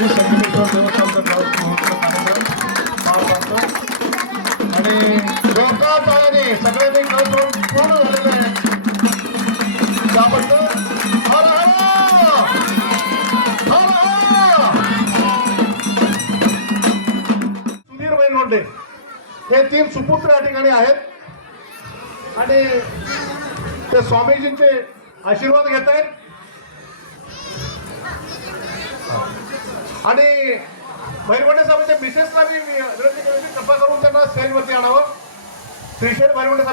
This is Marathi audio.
श्री संगमेश्वर देवस्थानचा कार्यक्रम आणि जोरदार टाळ्याने सगळ्यांनी कळसून पूर्ण झालेलं आहे त्याबद्दल सुधीर लोंढे हे 3 सुपुत्र या ठिकाणी आहेत आणि ते स्वामीजींचे आशीर्वाद घेत आहेत आणि भैरवंडे साहेबांच्या मिसेसला मी विनंती केली कृपा करून त्यांना स्टेजवरती आणावं. श्रीशैल भैरवंडे